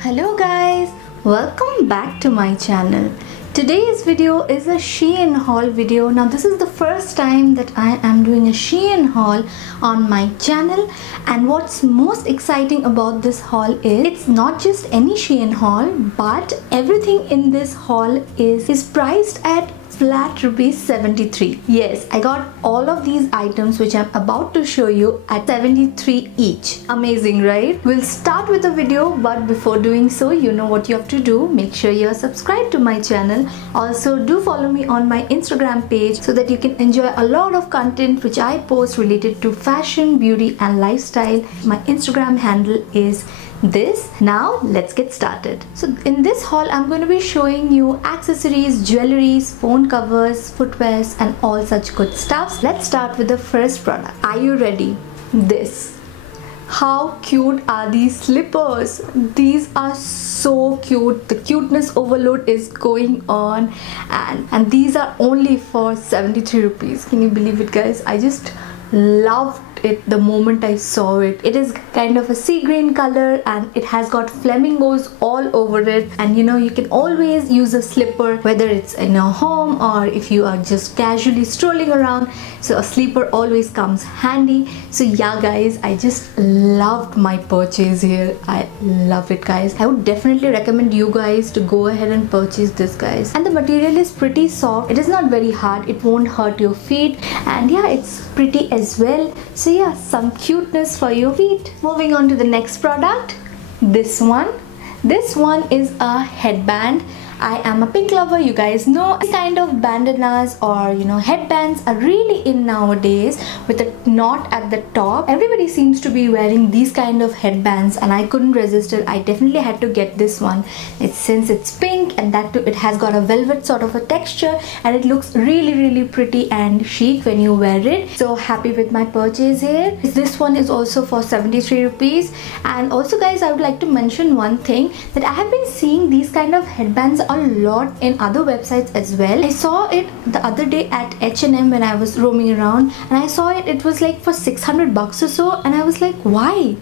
Hello guys, welcome back to my channel. Today's video is a Shein haul video. Now this is the first time that I am doing a Shein haul on my channel, and what's most exciting about this haul is it's not just any Shein haul, but everything in this haul is priced at flat Rs73. Yes, I got all of these items which I'm about to show you at 73 each. Amazing, right? We'll start with the video, but before doing so, you know what you have to do. Make sure you're subscribed to my channel. Also, do follow me on my Instagram page so that you can enjoy a lot of content which I post related to fashion, beauty and lifestyle. My Instagram handle is this. Now let's get started. So in this haul I'm going to be showing you accessories, jewelries, phone covers, footwears and all such good stuff. Let's start with the first product. Are you ready? This. How cute are these slippers? These are so cute. The cuteness overload is going on, and these are only for 73 rupees. Can you believe it, guys? I just loved it the moment I saw it. It is kind of a sea green color and it has got flamingos all over it, and you know, you can always use a slipper whether it's in a home or if you are just casually strolling around, so a slipper always comes handy. So yeah guys, I just loved my purchase here. I love it, guys. I would definitely recommend you guys to go ahead and purchase this, guys. And the material is pretty soft. It is not very hard. It won't hurt your feet, and yeah, it's pretty as well. So yeah, some cuteness for your feet. Moving on to the next product. This one is a headband. I am a pink lover, you guys know. These kind of bandanas or headbands are really in nowadays, with a knot at the top. Everybody seems to be wearing these kind of headbands, and I couldn't resist it. I definitely had to get this one. Since it's pink, and that too it has got a velvet sort of a texture, and it looks really pretty and chic when you wear it. So happy with my purchase here. This one is also for 73 rupees. And also guys, I would like to mention one thing, that I have been seeing these kind of headbands a lot in other websites as well. I saw it the other day at H&M when I was roaming around, and I saw it was like for 600 bucks or so, and I was like, why?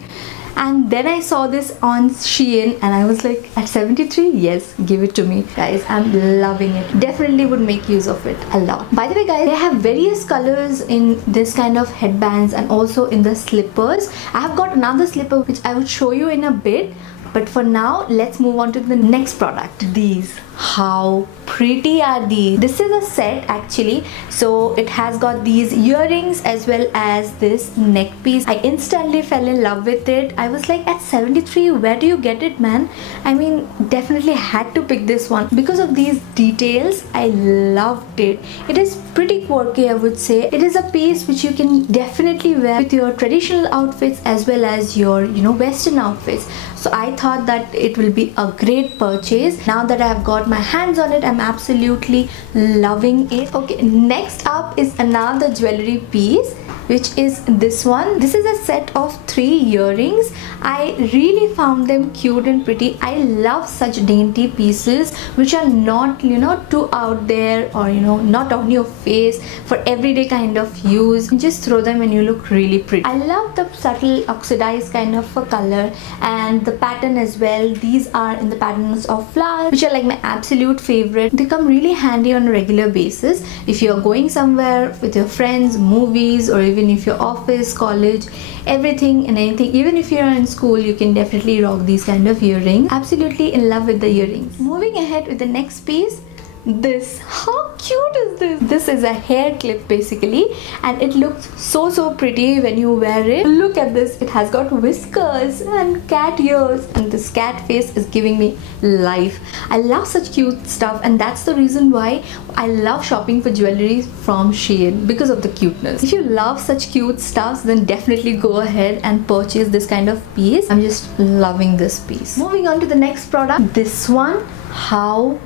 And then I saw this on Shein and I was like, at 73, yes, give it to me. Guys, I'm loving it. Definitely would make use of it a lot. By the way guys, they have various colors in this kind of headbands and also in the slippers. I have got another slipper which I will show you in a bit. But for now, let's move on to the next product. These. How pretty are these? This is a set actually. So it has got these earrings as well as this neck piece. I instantly fell in love with it. I was like, at 73, where do you get it, man? I mean, definitely had to pick this one because of these details. I loved it. It is pretty quirky, I would say. It is a piece which you can definitely wear with your traditional outfits as well as your western outfits. So I thought that it will be a great purchase. Now that I have got my hands on it, I'm absolutely loving it. Okay, next up is another jewelry piece, which is this one. This is a set of 3 earrings. I really found them cute and pretty. I love such dainty pieces which are not too out there or not on your face, for everyday kind of use. Just throw them and you look really pretty. I love the subtle oxidized kind of a color and the pattern as well. These are in the patterns of flowers, which are like my absolute favorite. They come really handy on a regular basis if you're going somewhere with your friends, movies, or even if you're office, college, everything and anything. Even if you're in school, you can definitely rock these kind of earrings. Absolutely in love with the earrings. Moving ahead with the next piece. This. How cute is this? This is a hair clip basically, and it looks so pretty when you wear it. Look at this. It has got whiskers and cat ears, and this cat face is giving me life. I love such cute stuff, and that's the reason why I love shopping for jewelry from Shein, because of the cuteness. If you love such cute stuff, then definitely go ahead and purchase this kind of piece. I'm just loving this piece. Moving on to the next product. This one. How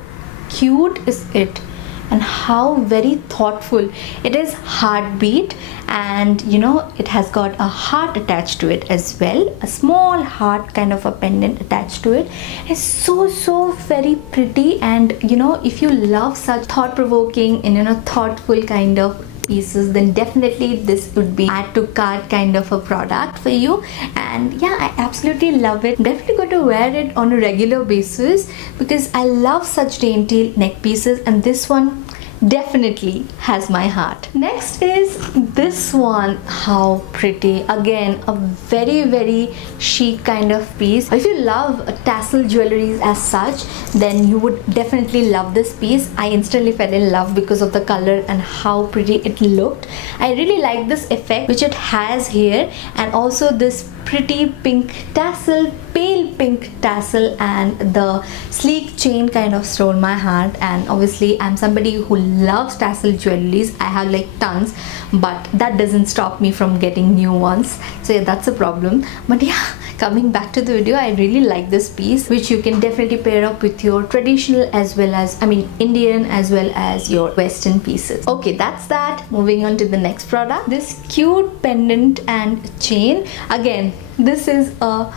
cute is it, and how very thoughtful. It is heartbeat, and it has got a heart attached to it as well, a small heart kind of a pendant attached to it. It's so very pretty, and if you love such thought-provoking and thoughtful kind of pieces, then definitely this would be add to cart kind of a product for you. And yeah, I absolutely love it. I'm definitely going to wear it on a regular basis because I love such dainty neck pieces, and this one definitely has my heart. Next is this one. How pretty. Again, a very chic kind of piece. If you love tassel jewelries as such, then you would definitely love this piece. I instantly fell in love because of the color and how pretty it looked. I really like this effect which it has here, and also this pretty pink tassel, pale pink tassel, and the sleek chain kind of stole my heart. And obviously I'm somebody who loves tassel jewelries. I have like tons, but that doesn't stop me from getting new ones, so yeah, that's a problem. But yeah, coming back to the video, I really like this piece, which you can definitely pair up with your traditional as well as, I mean, Indian as well as your Western pieces. Okay, that's that. Moving on to the next product. This cute pendant and chain. Again, this is a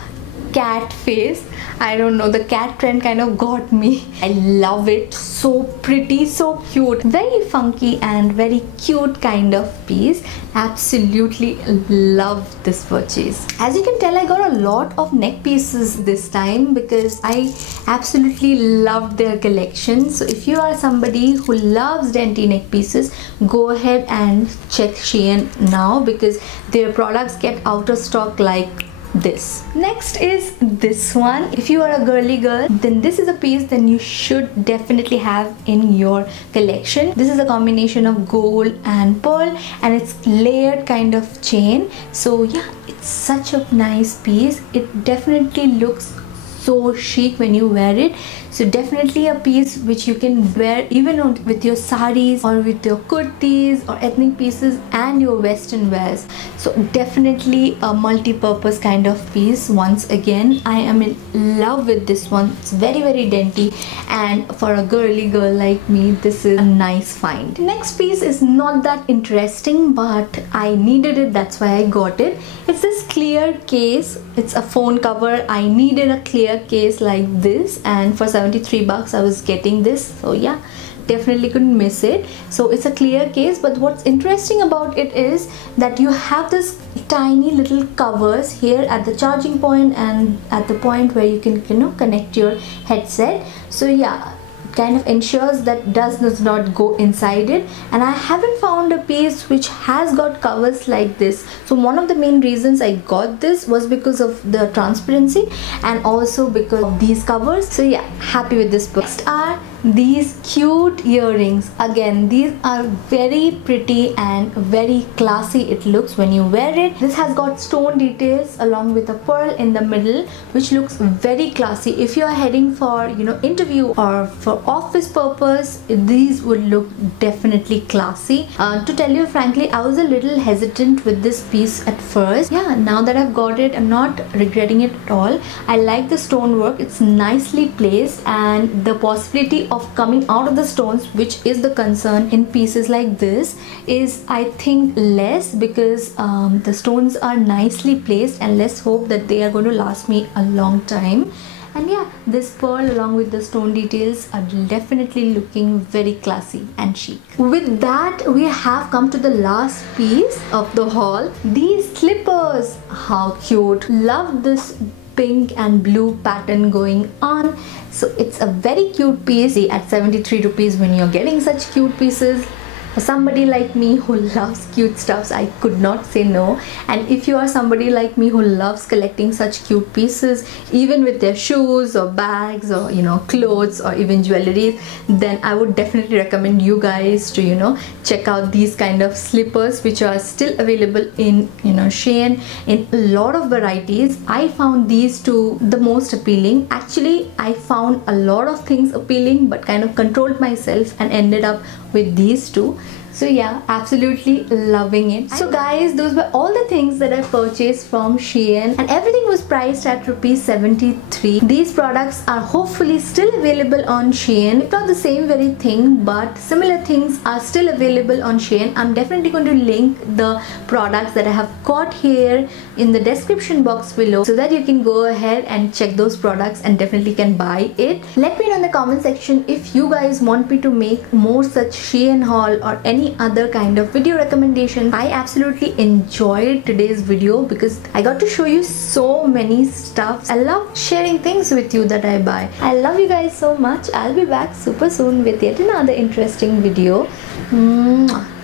cat face. I don't know, the cat trend kind of got me. I love it. So pretty, so cute, very funky and very cute kind of piece. Absolutely love this purchase. As you can tell, I got a lot of neck pieces this time because I absolutely loved their collection. So if you are somebody who loves dainty neck pieces, go ahead and check Shein now because their products get out of stock like this. Next is this one. If you are a girly girl, then this is a piece then you should definitely have in your collection. This is a combination of gold and pearl, and it's layered kind of chain. So yeah, it's such a nice piece. It definitely looks so chic when you wear it. So definitely a piece which you can wear even with your saris or with your kurtis or ethnic pieces and your western wears. So definitely a multi-purpose kind of piece. Once again, I am in love with this one. It's very dainty, and for a girly girl like me, this is a nice find. Next piece is not that interesting, but I needed it, that's why I got it. It's this clear case. It's a phone cover. I needed a clear case like this, and for 73 bucks I was getting this. So yeah, definitely couldn't miss it. So it's a clear case, but what's interesting about it is that you have this tiny little covers here at the charging point and at the point where you can, you know, connect your headset. So yeah, kind of ensures that dust does not go inside it, and I haven't found a piece which has got covers like this. So one of the main reasons I got this was because of the transparency and also because of these covers. So yeah, happy with this. Next are these cute earrings. Again, these are very pretty and very classy. It looks when you wear it. This has got stone details along with a pearl in the middle, which looks very classy. If you are heading for, you know, interview or for office purpose, these would look definitely classy. To tell you frankly, I was a little hesitant with this piece at first. Yeah, now that I've got it, I'm not regretting it at all. I like the stonework. It's nicely placed, and the possibility of coming out of the stones, which is the concern in pieces like this, is I think less because the stones are nicely placed, and let's hope that they are going to last me a long time. And yeah, this pearl along with the stone details are definitely looking very classy and chic. With that, we have come to the last piece of the haul. These slippers, how cute. Love this pink and blue pattern going on. So it's a very cute piece. At 73 rupees, when you're getting such cute pieces, for somebody like me who loves cute stuffs, I could not say no. And if you are somebody like me who loves collecting such cute pieces, even with their shoes or bags or, you know, clothes or even jewelry, then I would definitely recommend you guys to, you know, check out these kind of slippers, which are still available in, you know, Shein in a lot of varieties. I found these two the most appealing. Actually, I found a lot of things appealing, but kind of controlled myself and ended up with these two. So yeah, absolutely loving it. So guys, those were all the things that I purchased from Shein, and everything was priced at rupees 73. These products are hopefully still available on Shein. It's not the same very thing, but similar things are still available on Shein. I'm definitely going to link the products that I have got here in the description box below, so that you can go ahead and check those products and definitely can buy it. Let me know in the comment section if you guys want me to make more such Shein haul or any any other kind of video recommendation. I absolutely enjoyed today's video because I got to show you so many stuff. I love sharing things with you that I buy. I love you guys so much. I'll be back super soon with yet another interesting video. Mwah.